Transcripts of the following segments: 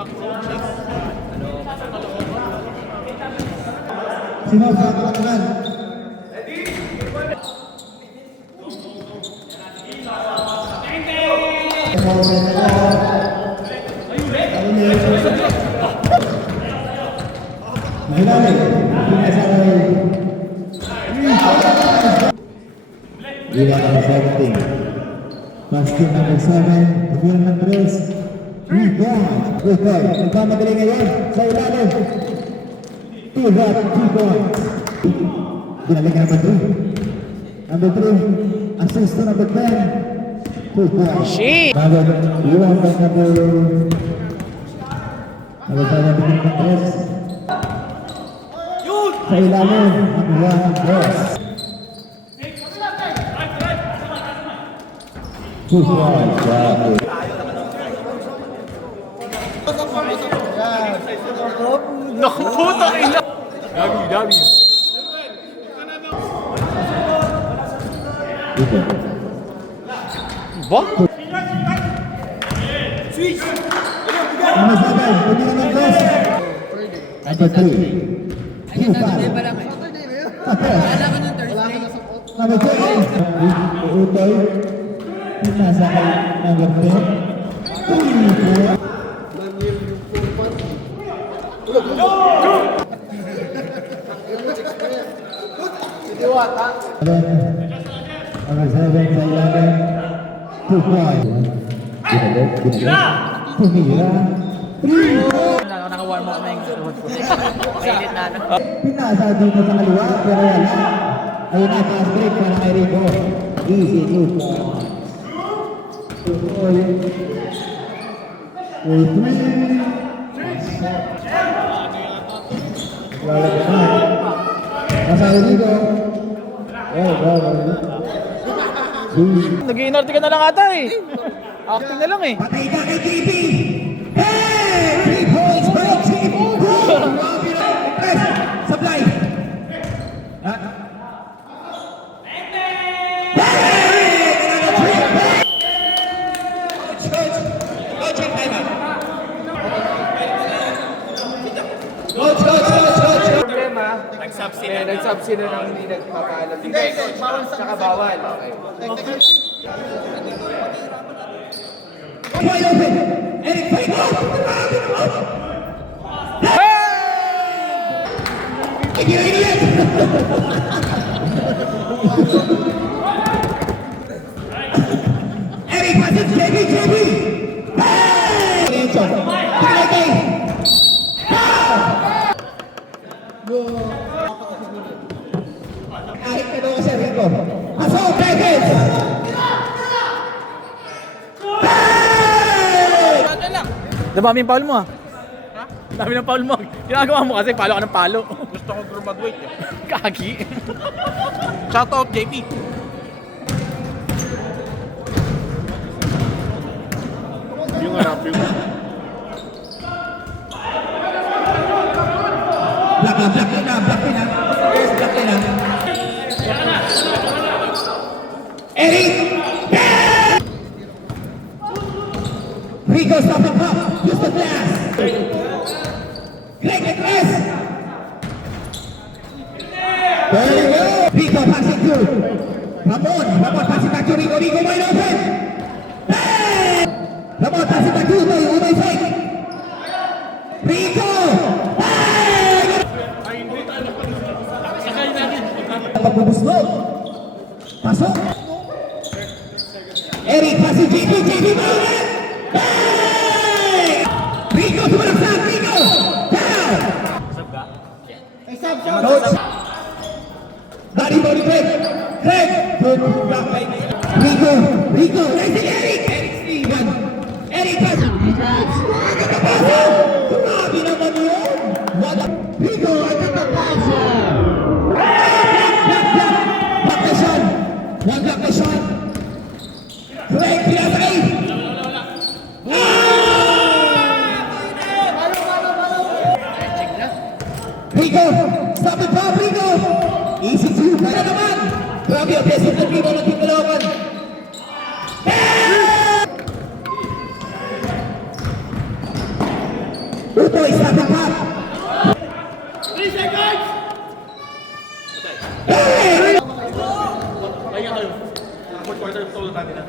Sino sa katakan? Basket number 7, pagbilang ng Chris. Rebound. Good boy. Nagmamadali ngayon sa ilalim. 2 hot, 2 points. Binalik number 3. Number 3, assist to number 10. 2 points. Shit! Bago, iwan by number 7, pagbilang ng Chris. Sa ilalim, number 1, Boss. 2 points. Naku, puta ina! Dami. Ba? Number 7, pagbilang ng Chris. Number 3. Ayun na, hindi pa lang. Wala ka ng Thursday. Number 2, Utoy. Nasa kay number 10. Number 7 sa ilalim. 2 points. Tumira. 3. Naka-warm up na yung tuhod ko. Mainit na ano. Pinasa dito sa kaliwa, pero wala. Ayun na, pass break para kay Rico. Easy, 2 points. 2 points. 3. Lalagyan na. Nasa Rico. Nag-iinarte ka na lang ata eh. Acting na lang eh. Patay ka kay JP! Hey! 3 points for JP! Press! Supply! Nag-subside na nang hindi nagpapaalam. Saka bawal. Wide open! Eric, play go! You idiot! Eric, pass it, JB! Hey! Kahit ka doon sa Rico. Pasok, David! Dami yung foul mo ah. Ha? Dami ng foul mo. Ginagawa mo kasi palo ka ng palo. Gusto ko graduate eh. Kagi. Shout out JP. Yung harap yung... Black na. Yes, black na. Eric! Rico, stop and pop. Use the glass. Greg, the glass. There you go. Rico, pass it to Ramon, pass it back to Rico. Rico, wide open. Hey! Ramon, pass it back to Uday fake. Rico! Hey! Pagbubuslog. Pasok. Eric, pass it, JP, Bauer. Hey! Rico, tumalaksan! Rico! Down! Coach! Body, Greg! Good block by Rico! Nice to Eric! Steven! Eric, pass! Grabe naman yun! Rico, at the pass! Block the shot! One block the shot! Greg, pinatay! Rico! Stop it, Bob! Rico! Easy to para naman! Grabe ang best of the people ng Team Caloocan! Hey! Utoy, sabit half. 3 seconds! Hey! Pahinga kayo. Fourth quarter, solo natin na.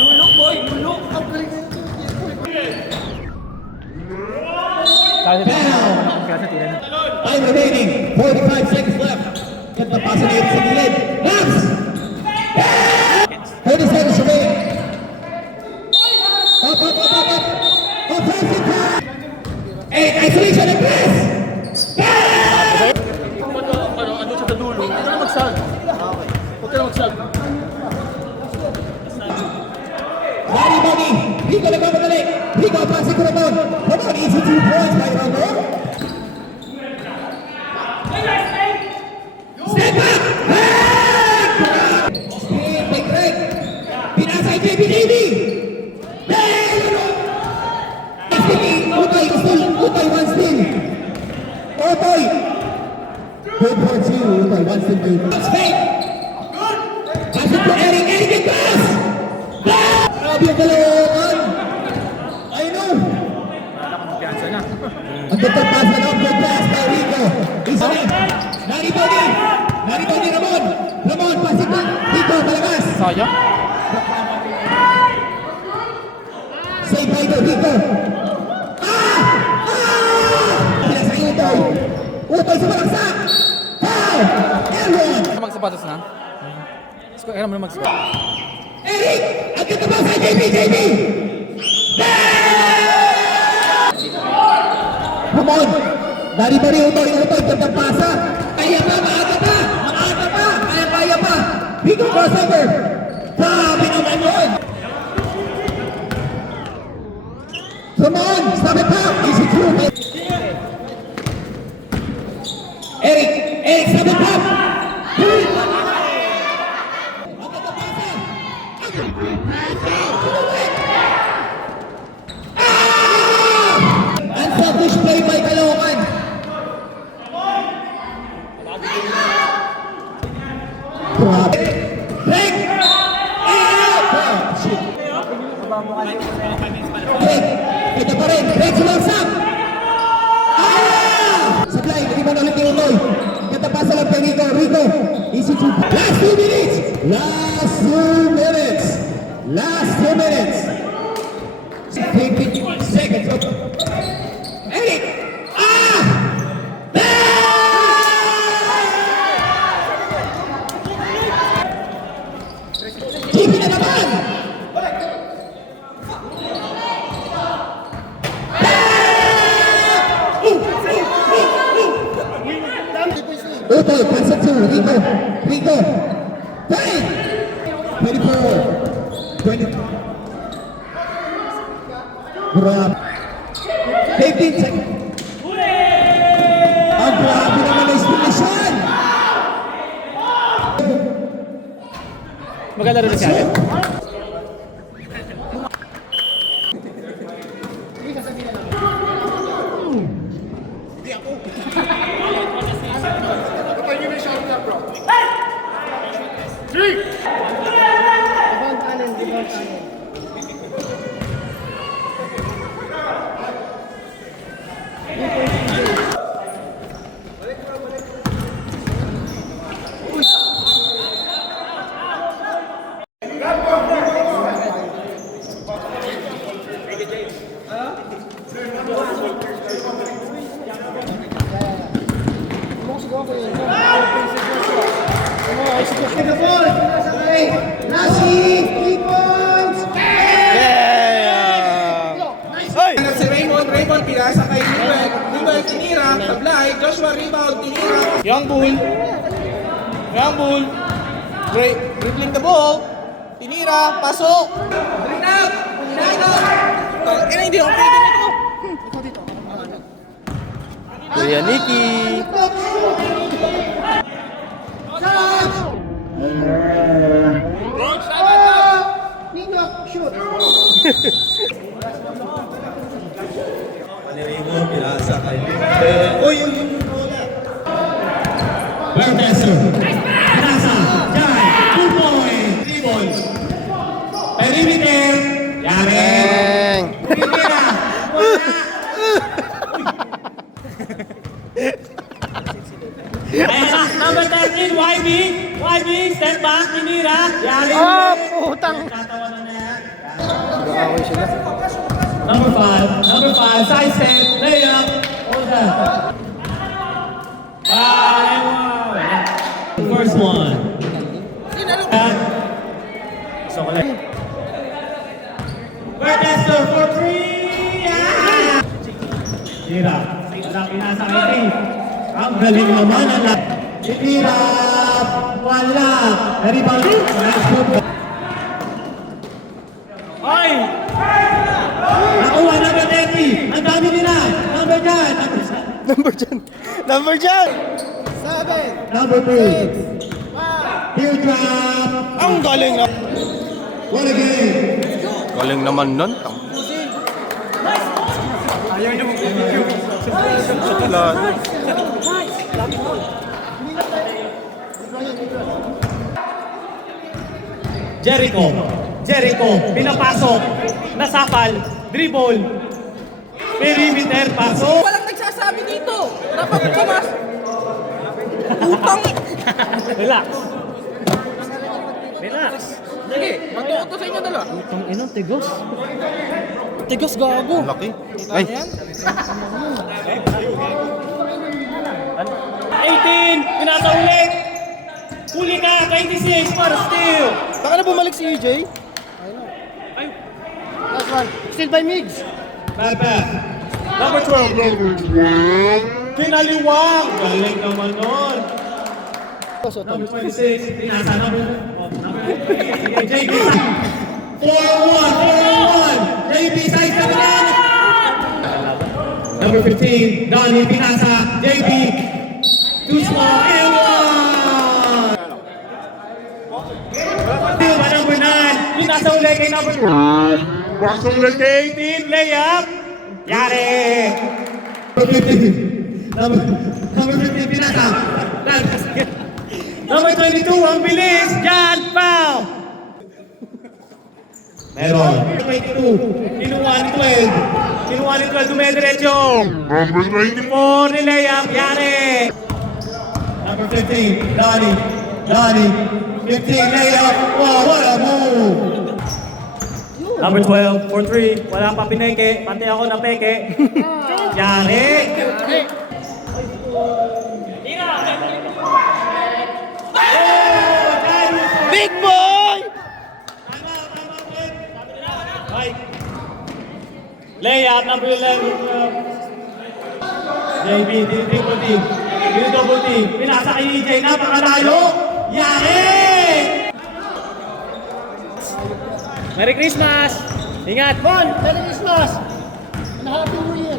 Lulok, boy! Lulok! Time remaining, 45 seconds left. Ganda pa sa late sa gilid. Laps! 30 seconds remaining. Up, up, up, up, up. Offensive pass. And isolation and press. Ano siya sa dulo? Huwag ka na mag-sag. Huwag ka na mag-sag. Manny Money. Rico nagmamadali. Rico passing to Ramon. Ramon, easy 2 points by Ramon. Step back! Spin by Greg. Pinasa kay JB. Utoy, still. Utoy, one still. Utoy. Good for two. Utoy, one still. Spin. Pass it to Eric. Eric and pass. Grabe yung dalawan. I know. Kumpiyansa na. Ang ganda pass na lang. Good pass by Rico. Isa na. Naribody. Naribody Ramon. Ramon, pass it to Rico. Palabas. Sayang. Save by Rico. Pinasa kay Utoy. Utoy sa malaksak. Foul. Aaron. Magsapatos na. Kailan mo na magsapatos? Eric. Ang ganda pass kay JB. JB. Ramon. Naribody Utoy. Utoy. Ganda pasa. Kaya pa. Maaga pa. Maaga pa. Kaya pa. Rico crossover. Grabe naman yun. Come on, stop it up. Easy two. Eric, stop it up. Unselfish play by Caloocan. Grabe. Break. Shit. Break. Ito pa rin. Break sumagsak. Supply. Hindi mo nalit yung Utoy. Katapasa lang kay Rico. Rico. Easy to. Last 2 minutes. Last 2 minutes. Last 2 minutes. 15 seconds. Eric. GP na naman. Utoy, pass it to Rico. Rico. 10. 24. 20. Grab. 15 seconds. Ang grabe naman na inspiration. Maganda rin si Allen. Si Raymond pinasa kay Ruel tinira, sablay, Joshua rebound, tinira. Young Bull. Young Bull. Great. Dribbling the ball. Tinira, pasok. Bring out. Hindi ako pwede nito. Kuya Nicky. Nino, shoot. Berteso. Pinasa. Jai. 2 points. 3 balls. Perimeter. YB, step back, tinira. Yari. Oh, putang. Tatawanan na yan. Nag-aaway sila. Number 5, side step, layup, hold up. First one. So, Westchester for 3. Yeah! Tira. Malaki na sa ating. Ang galing naman ang tira. Wala. Rebound. Nice move. Oy! Nakuha na ba, Debbie? Ang dami nila. Number dyan. Number dyan. Number 3. Teardrop. Ang galing na. What a game. Galing naman nun. Jericho, pinapasok, nasapal, dribble, perimeter, pasok. Walang nagsasabi dito. Dapat pumas. Utang. Relax. Sige, matuto sa inyo dalawa. Ang ina, tigos. Tigos gago. Laki. Ay. 18, pinasa ulit. Huli ka, 26 for steal. Baka na bumalik si EJ? Last one. Still by Migs. Bad pass. Number 12. Kinaliwang. Galing naman nun. Number 26, pinasa number 3. JB. 4-1. JB, size na naman. Number 15, Donnie, pinasa. JB. Too small, and 1. Steal by number 9. Pinasa ulit kay number 2. Pinasa ulit kay 18. Layup. Yari. Number 15, pinasa. Number 22, ang bilis. John Foul. Meron. 22, kinuha ni 12. Kinuha ni 12, dumediretso. Number 24, ni layup. Yari. Number 15, Donnie. 15, layup. Wow, what a move. Number 12, for 3. Wala pa pineke. Pati ako na peke. Yari. Big boy! Layup, number 11. JB, triple team. Double team. Pinasa kay EJ, napakalayo. Yari! Merry Christmas! Ingat! Bon, Merry Christmas! And Happy New Year!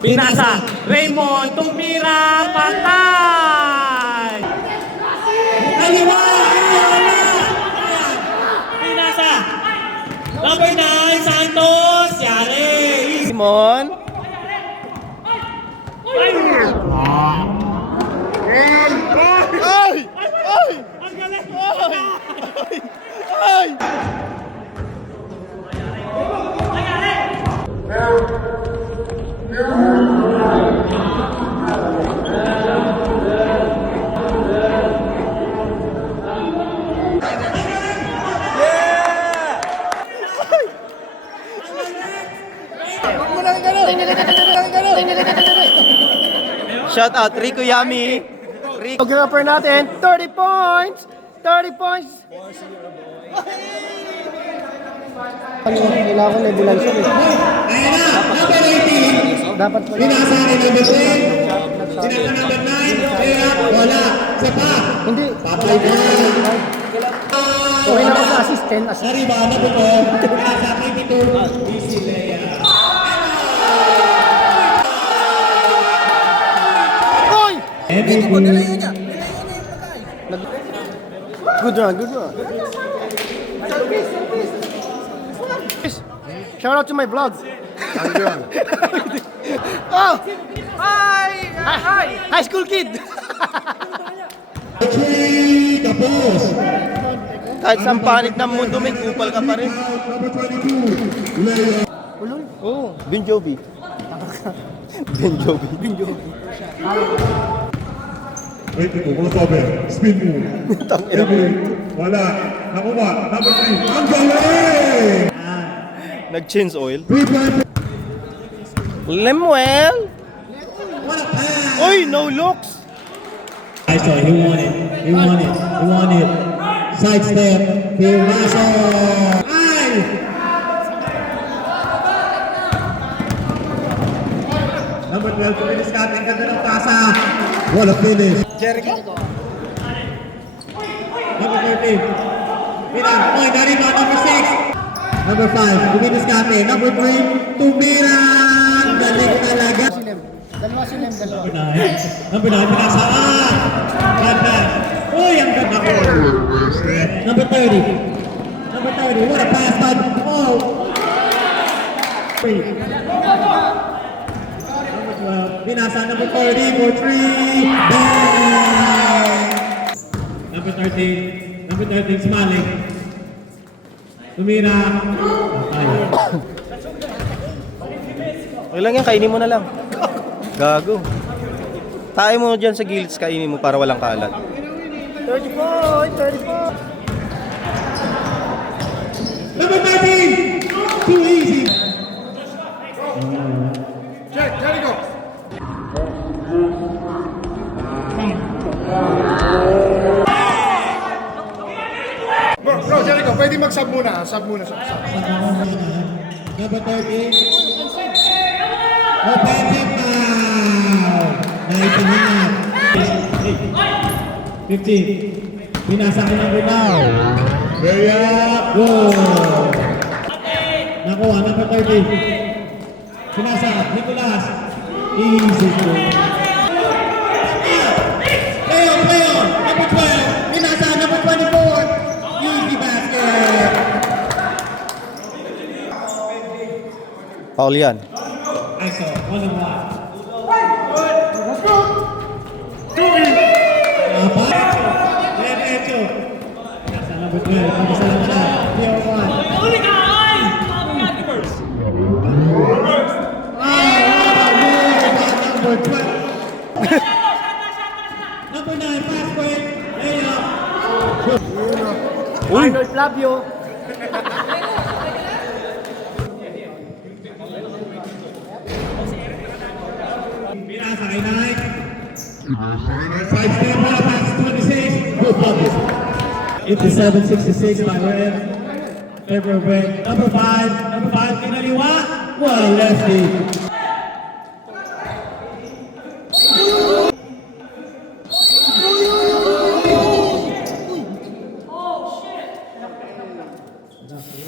Pinasa, Raymond, tumira, patay! Kaliwa! Pinasa, number 9, Santos, yari! Simon! Ay! Ay! Ang galing! Ay! Shout out Rico Yami. Photographer natin, 30 points. 30 points. Kailangan ko nebulan siya. Ayan na, number 18. Dapat Pinasa kay number 10. Pinasa number 9. Kaya wala. Isa pa. hindi. Papay na. Okay na ako sa assistant. Arriba na po po. Pinasa kay Tito. Easy layup. Hoy! MVP. Good run, good run. Shout out to my vlog. Oh! Hi! High school kid! Trey, the boss. Kahit sa panik ng mundo, may kupal ka pa rin. Number 22. Layup. Oh, Bin Jovi. Bin Jovi. Wait mo, mga sobe. Spin move. Wala. Nakuha. Number 3. Ang galing! Nag-change oil. 3 points. Lemuel! What a pass! Oy, no looks! I saw he won it. He won it. He won it. Sidestep. Pirmaso. Ay! Number 12, kumilis ka. Ang ganda ng pasa. What a finish. Jericho? Number 13. Pina. Oy, narito. Number 6. Number 5, kumilis ka. Number 3, tumira. Galing talaga. Number 9, pinasa. Ganda. Uy, ang ganda ko. Number 30. Number 30, what a pass, bud. Oh. Number 12, pinasa. Number 40 for 3. Bang! Number 13. Number 13, smiling. Tumira. Okay lang yan, kainin mo na lang. Gago. Tayo mo dyan sa gilid, kainin mo para walang kalat. 30 points! 30 points! Number 13! Too easy! Jericho! Bro, Jericho, pwede mag-sub muna. Sub muna. Number 13. Offensive foul! Nice and hot. 15. Pinasa ko number 9. Way up! Goal! Nakuha, number 13. Pinasa, Nicolas. Easy goal. Play on, number 12. Pinasa, number 24. Easy basket. Paul yan. I saw, 1-1. Derecho. Nasa number 12. Pag-isa lang siya. 3-1. Number 12. Number 9, pass quick. Layup. Arnold Flavio. Pinasa kay Nike. Side step, wala pass 26. Good focus. 87-66 by Red. Favor of Red. Number 5, kinaliwa. Well, lefty.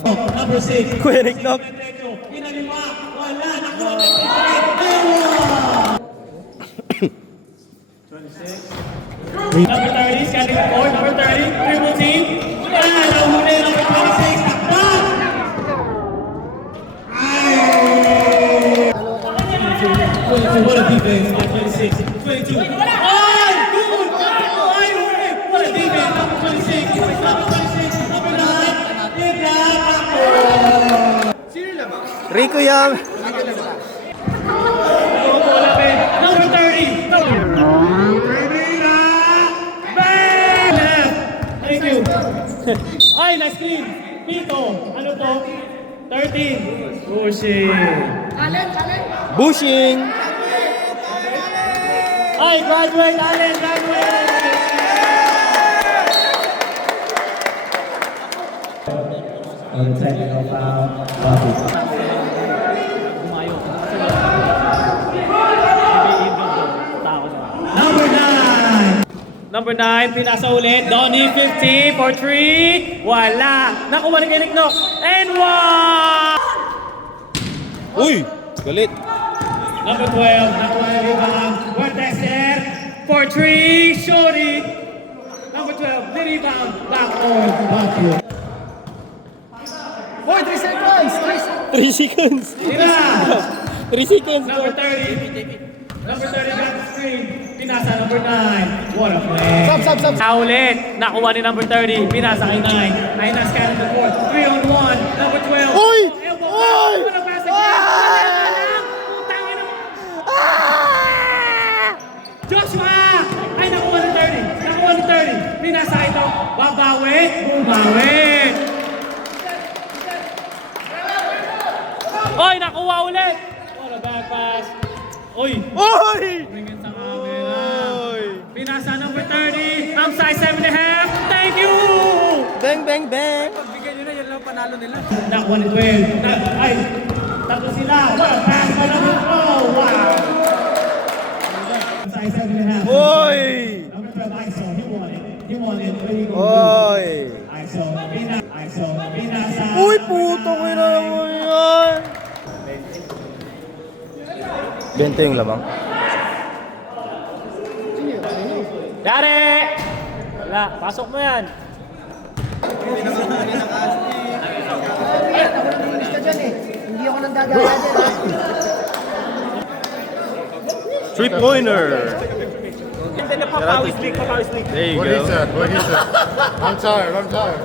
Number 6. Kuya Nick Knock. Kinaliwa. Wala. Nakuha na Number 30, scanning the court. Number 30, dribble team. Nahuli, number 26, takpan! Ay! 22, what a defense. Number 26, 22. Ay! Good! Ay, huli! What a defense. Number 26, number 26, number 9. Ibra, takbo! Rico yan. Number 30. Bang! Thank you. Ay, nice clean. Pito. Ano to? 13. Oh, shit. Bushing. Ay, graduate, Allen, graduate. Technical foul. Number 9, pinasa ulit. Donnie, 50 for 3. Wala. Nakuha ni Nick Knock. And 1! Uy! Galit. Number 12, nakuha yung rebound. Wertester for 3. Shorty. Number 12, the rebound. Backboard. Basket. 3 seconds. Tira! 3 seconds. Number 30. Number 30 got the screen. Pinasa number 9. What a play. Sub. Ulit. Nakuha ni number 30. Pinasa kay 9. Ay na-scan the court. 3-on-1. Number 12. Uy! Elbow Uy! pass. Wala pass again. Wala. Tangin na. Joshua! Ay nakuha ni Babawi. Bumawi. Oy, nakuha ulit. What a bad pass. Oy. Oy! Tingin sa camera. Pinasa number 30. Ang size 7.5. Thank you. Bang, bang, bang! Knock 112. Ay, tatlo sila. Well, pass by number 12. Wow. Size 7.5. Oy! Number 12, ISO. He won it. He won it. There you go. Oy! ISO. ISO. Pinasa. Uy, puto ko na naman yan! 20 yung lamang. Yari! Wala, pasok mo yan. Hindi ako nang gagaya dyan. Three-pointer! Papawis league. There you What he go. said, what he said. I'm tired, I'm tired.